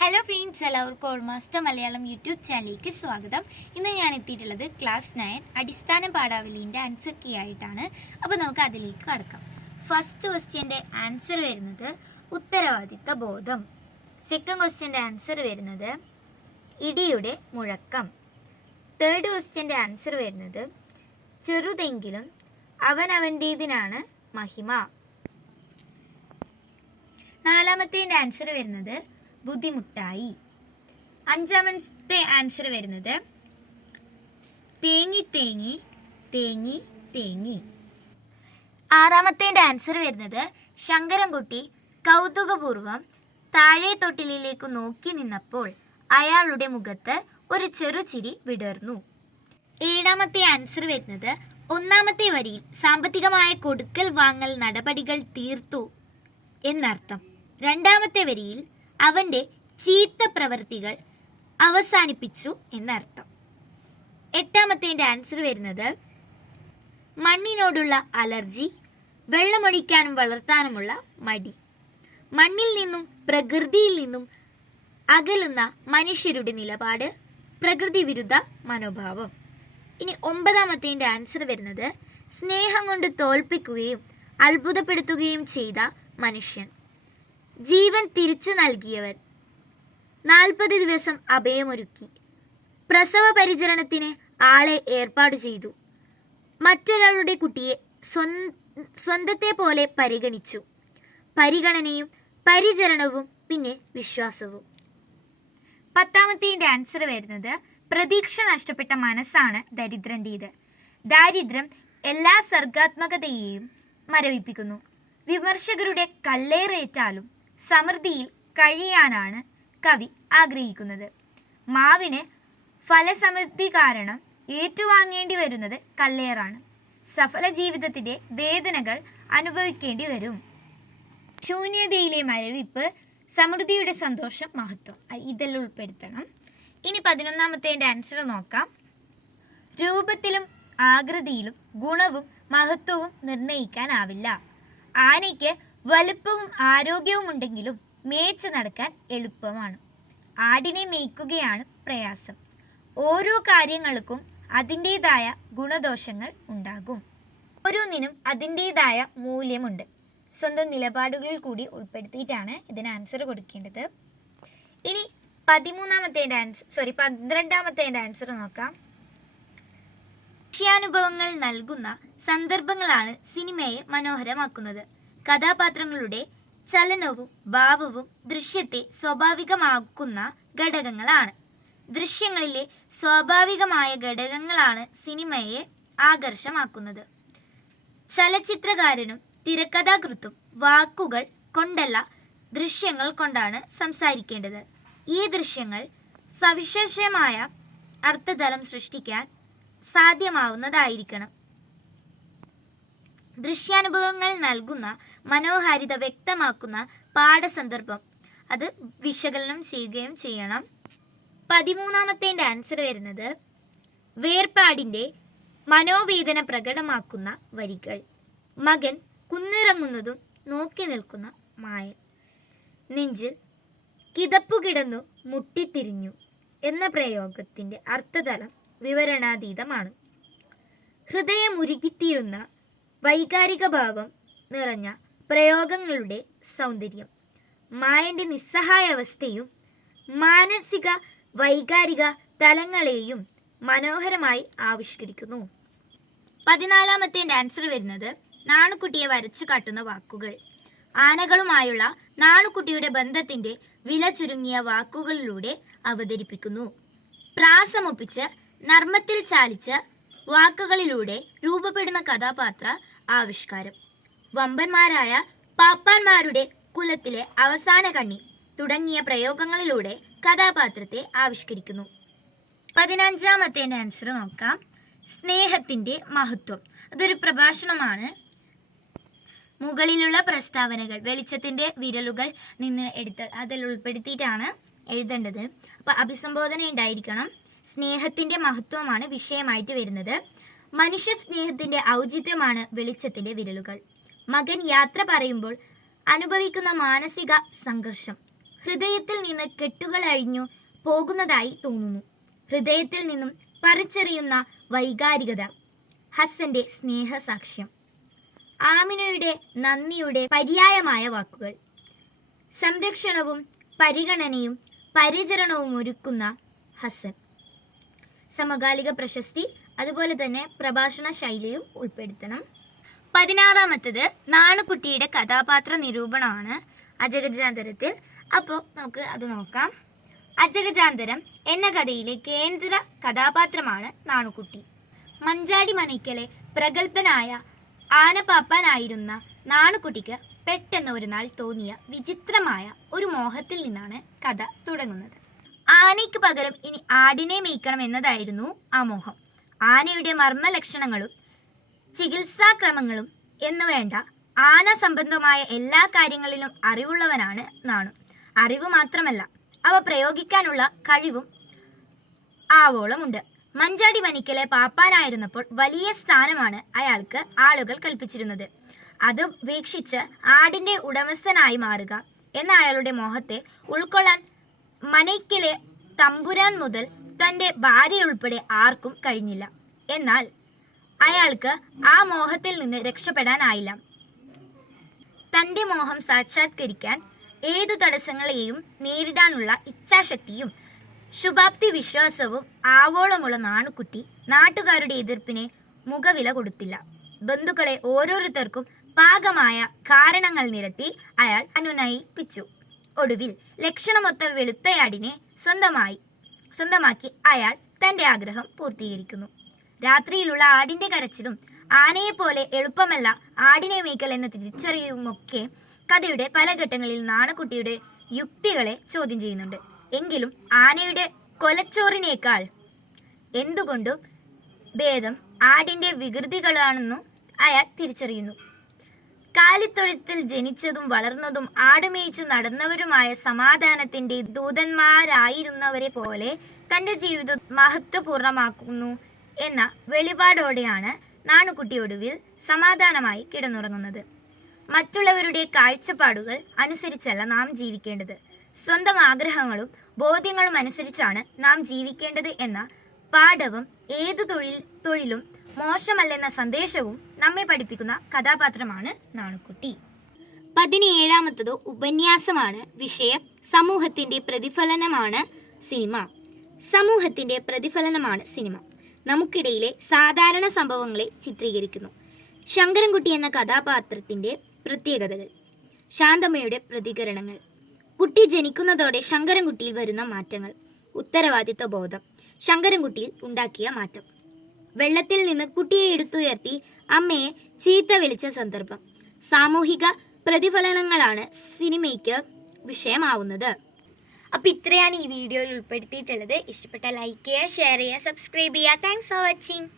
Hello friends, എല്ലാവർക്കും ഓൾമാസ്റ്റർ Malayalam YouTube ചാനലിലേക്ക് സ്വാഗതം. ഇന്ന് ഞാൻ എത്തിയിട്ടുള്ളത് ക്ലാസ് 9 അടിസ്ഥാന പാഠാവലിൻ്റെ ആൻസർ കീ ആയിട്ടാണ്. അപ്പോൾ നമുക്ക് അതിലേക്ക് കടക്കാം. ഫസ്റ്റ് ക്വസ്റ്റ്യൻ്റെ ആൻസർ വരുന്നത് ഉത്തരവാദിത്ത ബോധം. സെക്കൻഡ് ക്വസ്റ്റ്യൻ്റെ ആൻസർ വരുന്നത് ഇടിയുടെ മുഴക്കം. തേർഡ് ക്വസ്റ്റ്യൻ്റെ ആൻസർ വരുന്നത് ചെറുതെങ്കിലും അവനവൻ്റേതിനാണ് മഹിമ. നാലാമത്തേൻ്റെ ആൻസർ വരുന്നത് ബുദ്ധിമുട്ടായി. അഞ്ചാമത്തെ ആൻസർ വരുന്നത് തേങ്ങി തേങ്ങി തേങ്ങി തേങ്ങി. ആറാമത്തേൻ്റെ ആൻസർ വരുന്നത് ശങ്കരൻകുട്ടി കൗതുകപൂർവം താഴെ തൊട്ടിലേക്ക് നോക്കി നിന്നപ്പോൾ അയാളുടെ മുഖത്ത് ഒരു ചെറുചിരി വിടർന്നു. ഏഴാമത്തെ ആൻസർ വരുന്നത് ഒന്നാമത്തെ വരിയിൽ സാമ്പത്തികമായ കൊടുക്കൽ വാങ്ങൽ നടപടികൾ തീർത്തു എന്നർത്ഥം. രണ്ടാമത്തെ വരിയിൽ അവൻ്റെ ചീത്ത പ്രവൃത്തികൾ അവസാനിപ്പിച്ചു എന്നർത്ഥം. എട്ടാമത്തേൻ്റെ ആൻസർ വരുന്നത് മണ്ണിനോടുള്ള അലർജി, വെള്ളമൊഴിക്കാനും വളർത്താനുമുള്ള മടി, മണ്ണിൽ നിന്നും പ്രകൃതിയിൽ നിന്നും അകലുന്ന മനുഷ്യരുടെ നിലപാട്, പ്രകൃതി വിരുദ്ധ മനോഭാവം. ഇനി ഒമ്പതാമത്തേൻ്റെ ആൻസർ വരുന്നത് സ്നേഹം കൊണ്ട് തോൽപ്പിക്കുകയും അത്ഭുതപ്പെടുത്തുകയും ചെയ്ത മനുഷ്യൻ, ജീവൻ തിരിച്ചു നൽകിയവൻ, 40 ദിവസം അഭയമൊരുക്കി, പ്രസവ പരിചരണത്തിന് ആളെ ഏർപ്പാട് ചെയ്തു, മറ്റൊരാളുടെ കുട്ടിയെ സ്വന്തത്തെ പോലെ പരിഗണിച്ചു, പരിഗണനയും പരിചരണവും പിന്നെ വിശ്വാസവും. പത്താമത്തേൻ്റെ ആൻസർ വരുന്നത് പ്രതീക്ഷ നഷ്ടപ്പെട്ട മനസ്സാണ് ദരിദ്രൻ്റേത്. ദാരിദ്ര്യം എല്ലാ സർഗാത്മകതയെയും മരവിപ്പിക്കുന്നു. വിമർശകരുടെ കല്ലേറേറ്റാലും സമൃദ്ധിയിൽ കഴിയാനാണ് കവി ആഗ്രഹിക്കുന്നത്. മാവിന് ഫലസമൃദ്ധി കാരണം ഏറ്റുവാങ്ങേണ്ടി വരുന്നത് കല്ലേറാണ്. സഫല ജീവിതത്തിൻ്റെ വേദനകൾ അനുഭവിക്കേണ്ടി വരും. ശൂന്യതയിലെ മരവിപ്പ്, സമൃദ്ധിയുടെ സന്തോഷം, മഹത്വം, ഇതെല്ലാം ഉൾപ്പെടുത്തണം. ഇനി 11ാമത്തേൻ്റെ ആൻസർ നോക്കാം. രൂപത്തിലും ആകൃതിയിലും ഗുണവും മഹത്വവും നിർണ്ണയിക്കാനാവില്ല. ആനയ്ക്ക് വലുപ്പവും ആരോഗ്യവും ഉണ്ടെങ്കിലും മേച്ച് നടക്കാൻ എളുപ്പമാണ്. ആടിനെ മേയ്ക്കുകയാണ് പ്രയാസം. ഓരോ കാര്യങ്ങൾക്കും അതിൻ്റേതായ ഗുണദോഷങ്ങൾ ഉണ്ടാകും. ഓരോന്നിനും അതിൻ്റേതായ മൂല്യമുണ്ട്. സ്വന്തം നിലപാടുകളിൽ കൂടി ഉൾപ്പെടുത്തിയിട്ടാണ് ഇതിന് ആൻസർ കൊടുക്കേണ്ടത്. ഇനി 12ാമത്തേൻ്റെ ആൻസർ നോക്കാം. ദൃശ്യാനുഭവങ്ങൾ നൽകുന്ന സന്ദർഭങ്ങളാണ് സിനിമയെ മനോഹരമാക്കുന്നത്. കഥാപാത്രങ്ങളുടെ ചലനവും ഭാവവും ദൃശ്യത്തെ സ്വാഭാവികമാക്കുന്ന ഘടകങ്ങളാണ്. ദൃശ്യങ്ങളിലെ സ്വാഭാവികമായ ഘടകങ്ങളാണ് സിനിമയെ ആകർഷമാക്കുന്നത്. ചലച്ചിത്രകാരനും തിരക്കഥാകൃത്തും വാക്കുകൾ കൊണ്ടല്ല ദൃശ്യങ്ങൾ കൊണ്ടാണ് സംസാരിക്കേണ്ടത്. ഈ ദൃശ്യങ്ങൾ സവിശേഷമായ അർത്ഥതലം സൃഷ്ടിക്കാൻ സാധ്യമാവുന്നതായിരിക്കണം. ദൃശ്യാനുഭവങ്ങൾ നൽകുന്ന മനോഹാരിത വ്യക്തമാക്കുന്ന പാഠസന്ദർഭം അത് വിശകലനം ചെയ്യുകയും ചെയ്യണം. 13ാമത്തേൻ്റെ ആൻസർ വരുന്നത് വേർപാടിൻ്റെ മനോവേദന പ്രകടമാക്കുന്ന വരികൾ. മകൻ കുന്നിറങ്ങുന്നതും നോക്കി നിൽക്കുന്ന മായൻ, നെഞ്ചിൽ കിതപ്പുകിടന്നു മുട്ടിത്തിരിഞ്ഞു എന്ന പ്രയോഗത്തിൻ്റെ അർത്ഥതലം വിവരണാതീതമാണ്. ഹൃദയമുരുകിത്തീരുന്ന വൈകാരിക ഭാവം നിറഞ്ഞ പ്രയോഗങ്ങളുടെ സൗന്ദര്യം മായൻ്റെ നിസ്സഹായാവസ്ഥയും മാനസിക വൈകാരിക തലങ്ങളെയും മനോഹരമായി ആവിഷ്കരിക്കുന്നു. 14ാമത്തേൻ്റെ ആൻസർ വരുന്നത് നാണുക്കുട്ടിയെ വരച്ചു കാട്ടുന്ന വാക്കുകൾ. ആനകളുമായുള്ള നാണുക്കുട്ടിയുടെ ബന്ധത്തിൻ്റെ വില ചുരുങ്ങിയ വാക്കുകളിലൂടെ അവതരിപ്പിക്കുന്നു. പ്രാസമൊപ്പിച്ച് നർമ്മത്തിൽ ചാലിച്ച് വാക്കുകളിലൂടെ രൂപപ്പെടുന്ന കഥാപാത്ര ആവിഷ്കാരം. വമ്പന്മാരായ പാപ്പാന്മാരുടെ കുലത്തിലെ അവസാന കണ്ണി തുടങ്ങിയ പ്രയോഗങ്ങളിലൂടെ കഥാപാത്രത്തെ ആവിഷ്കരിക്കുന്നു. 15ാമത്തേൻ്റെ ആൻസർ നോക്കാം. സ്നേഹത്തിൻ്റെ മഹത്വം. അതൊരു പ്രഭാഷണമാണ്. മുകളിലുള്ള പ്രസ്താവനകൾ വെളിച്ചത്തിൻ്റെ വിരലുകൾ നിന്ന് എടുത്ത് അതിൽ ഉൾപ്പെടുത്തിയിട്ടാണ് എഴുതേണ്ടത്. അപ്പോൾ അഭിസംബോധന ഉണ്ടായിരിക്കണം. സ്നേഹത്തിൻ്റെ മഹത്വമാണ് വിഷയമായിട്ട് വരുന്നത്. മനുഷ്യ സ്നേഹത്തിൻ്റെ ഔചിത്യമാണ് വെളിച്ചത്തിൻ്റെ വിരലുകൾ. മകൻ യാത്ര പറയുമ്പോൾ അനുഭവിക്കുന്ന മാനസിക സംഘർഷം. ഹൃദയത്തിൽ നിന്ന് കെട്ടുകൾ അഴിഞ്ഞു പോകുന്നതായി തോന്നുന്നു. ഹൃദയത്തിൽ നിന്നും പറിച്ചെറിയുന്ന വൈകാരികത. ഹസ്സന്റെ സ്നേഹസാക്ഷ്യം. ആമിനയുടെ നന്ദിയുടെ പര്യായമായ വാക്കുകൾ. സംരക്ഷണവും പരിഗണനയും പരിചരണവും ഒരുക്കുന്ന ഹസ്സൻ. സമകാലിക പ്രശസ്തി, അതുപോലെ തന്നെ പ്രഭാഷണ ശൈലിയും ഉൾപ്പെടുത്തണം. 16-ാമത്തത് നാണുക്കുട്ടിയുടെ കഥാപാത്ര നിരൂപണമാണ് അജഗജാന്തരത്തിൽ. അപ്പോൾ നമുക്ക് അത് നോക്കാം. അജഗജാന്തരം എന്ന കഥയിലെ കേന്ദ്ര കഥാപാത്രമാണ് നാണുക്കുട്ടി. മഞ്ചാടി മനയ്ക്കലെ പ്രഗത്ഭനായ ആനപ്പാപ്പാനായിരുന്ന നാണുക്കുട്ടിക്ക് പെട്ടെന്ന് ഒരു നാൾ തോന്നിയ വിചിത്രമായ ഒരു മോഹത്തിൽ നിന്നാണ് കഥ തുടങ്ങുന്നത്. ആനയ്ക്ക് പകരം ഇനി ആടിനെ മേയ്ക്കണം എന്നതായിരുന്നു ആ മോഹം. ആനയുടെ മർമ്മലക്ഷണങ്ങളും ചികിത്സാക്രമങ്ങളും എന്നുവേണ്ട ആന സംബന്ധമായ എല്ലാ കാര്യങ്ങളിലും അറിവുള്ളവനാണ് നാണു. അറിവ് മാത്രമല്ല, അവ പ്രയോഗിക്കാനുള്ള കഴിവും ആവോളമുണ്ട്. മഞ്ചാടി മനയ്ക്കലെ പാപ്പാനായിരുന്നപ്പോൾ വലിയ സ്ഥാനമാണ് അയാൾക്ക് ആളുകൾ കൽപ്പിച്ചിരുന്നത്. അത് ഉപേക്ഷിച്ച് ആടിന്റെ ഉടമസ്ഥനായി മാറുക എന്ന അയാളുടെ മോഹത്തെ ഉൾക്കൊള്ളാൻ മനയ്ക്കലെ തമ്പുരാൻ മുതൽ തൻ്റെ ഭാര്യ ഉൾപ്പെടെ ആർക്കും കഴിഞ്ഞില്ല. എന്നാൽ അയാൾക്ക് ആ മോഹത്തിൽ നിന്ന് രക്ഷപ്പെടാനായില്ല. തൻ്റെ മോഹം സാക്ഷാത്കരിക്കാൻ ഏതു തടസ്സങ്ങളെയും നേരിടാനുള്ള ഇച്ഛാശക്തിയും ശുഭാപ്തി വിശ്വാസവും ആവോളമുള്ള നാണുക്കുട്ടി നാട്ടുകാരുടെ എതിർപ്പിനെ മുഖവില കൊടുത്തില്ല. ബന്ധുക്കളെ ഓരോരുത്തർക്കും പാകമായ കാരണങ്ങൾ നിരത്തി അയാൾ അനുനയിപ്പിച്ചു. ഒടുവിൽ ലക്ഷണമൊത്ത വെളുത്തയാടിനെ സ്വന്തമാക്കി അയാൾ തൻ്റെ ആഗ്രഹം പൂർത്തീകരിക്കുന്നു. രാത്രിയിലുള്ള ആടിന്റെ കരച്ചിലും ആനയെപ്പോലെ എളുപ്പമല്ല ആടിനെ മേയ്ക്കൽ എന്ന തിരിച്ചറിയുമൊക്കെ കഥയുടെ പല ഘട്ടങ്ങളിൽ നാണുക്കുട്ടിയുടെ യുക്തികളെ ചോദ്യം ചെയ്യുന്നുണ്ട്. എങ്കിലും ആനയുടെ കൊലച്ചോറിനേക്കാൾ എന്തുകൊണ്ടും ഭേദം ആടിന്റെ വികൃതികളാണെന്നു അയാൾ തിരിച്ചറിയുന്നു. കാലിത്തൊഴുത്തിൽ ജനിച്ചതും വളർന്നതും ആടുമേയിച്ചു നടന്നവരുമായ സമാധാനത്തിന്റെ ദൂതന്മാരായിരുന്നവരെ പോലെ തൻ്റെ ജീവിതം മഹത്വപൂർണമാക്കുന്നു എന്ന വെളിപാടോടെയാണ് നാണുക്കുട്ടി ഒടുവിൽ സമാധാനമായി കിടന്നുറങ്ങുന്നത്. മറ്റുള്ളവരുടെ കാഴ്ചപ്പാടുകൾ അനുസരിച്ചല്ല നാം ജീവിക്കേണ്ടത്, സ്വന്തം ആഗ്രഹങ്ങളും ബോധ്യങ്ങളും അനുസരിച്ചാണ് നാം ജീവിക്കേണ്ടത് എന്ന പാഠവും ഏതു തൊഴിലും മോശമല്ലെന്ന സന്ദേശവും നമ്മെ പഠിപ്പിക്കുന്ന കഥാപാത്രമാണ് നാണുക്കുട്ടി. 17-ാമത്തത് ഉപന്യാസമാണ്. വിഷയം സമൂഹത്തിന്റെ പ്രതിഫലനമാണ് സിനിമ. സമൂഹത്തിന്റെ പ്രതിഫലനമാണ് സിനിമ. നമുക്കിടയിലെ സാധാരണ സംഭവങ്ങളെ ചിത്രീകരിക്കുന്നു. ശങ്കരൻകുട്ടി എന്ന കഥാപാത്രത്തിന്റെ പ്രത്യേകതകൾ. ശാന്തമ്മയുടെ പ്രതികരണങ്ങൾ. കുട്ടി ജനിക്കുന്നതോടെ ശങ്കരൻകുട്ടിയിൽ വരുന്ന മാറ്റങ്ങൾ. ഉത്തരവാദിത്വ ബോധം ശങ്കരൻകുട്ടിയിൽ ഉണ്ടാക്കിയ മാറ്റം. വെള്ളത്തിൽ നിന്ന് കുട്ടിയെ എടുത്തുയർത്തി അമ്മയെ ചീത്ത വിളിച്ച സന്ദർഭം. സാമൂഹിക പ്രതിഫലനങ്ങളാണ് സിനിമയ്ക്ക് വിഷയമാവുന്നത്. അപ്പോൾ ഇത്രയാണ് ഈ വീഡിയോയിൽ ഉൾപ്പെടുത്തിയിട്ടുള്ളത്. ഇഷ്ടപ്പെട്ട ലൈക്ക് ചെയ്യുക, ഷെയർ ചെയ്യുക, സബ്സ്ക്രൈബ് ചെയ്യുക. Thanks for watching.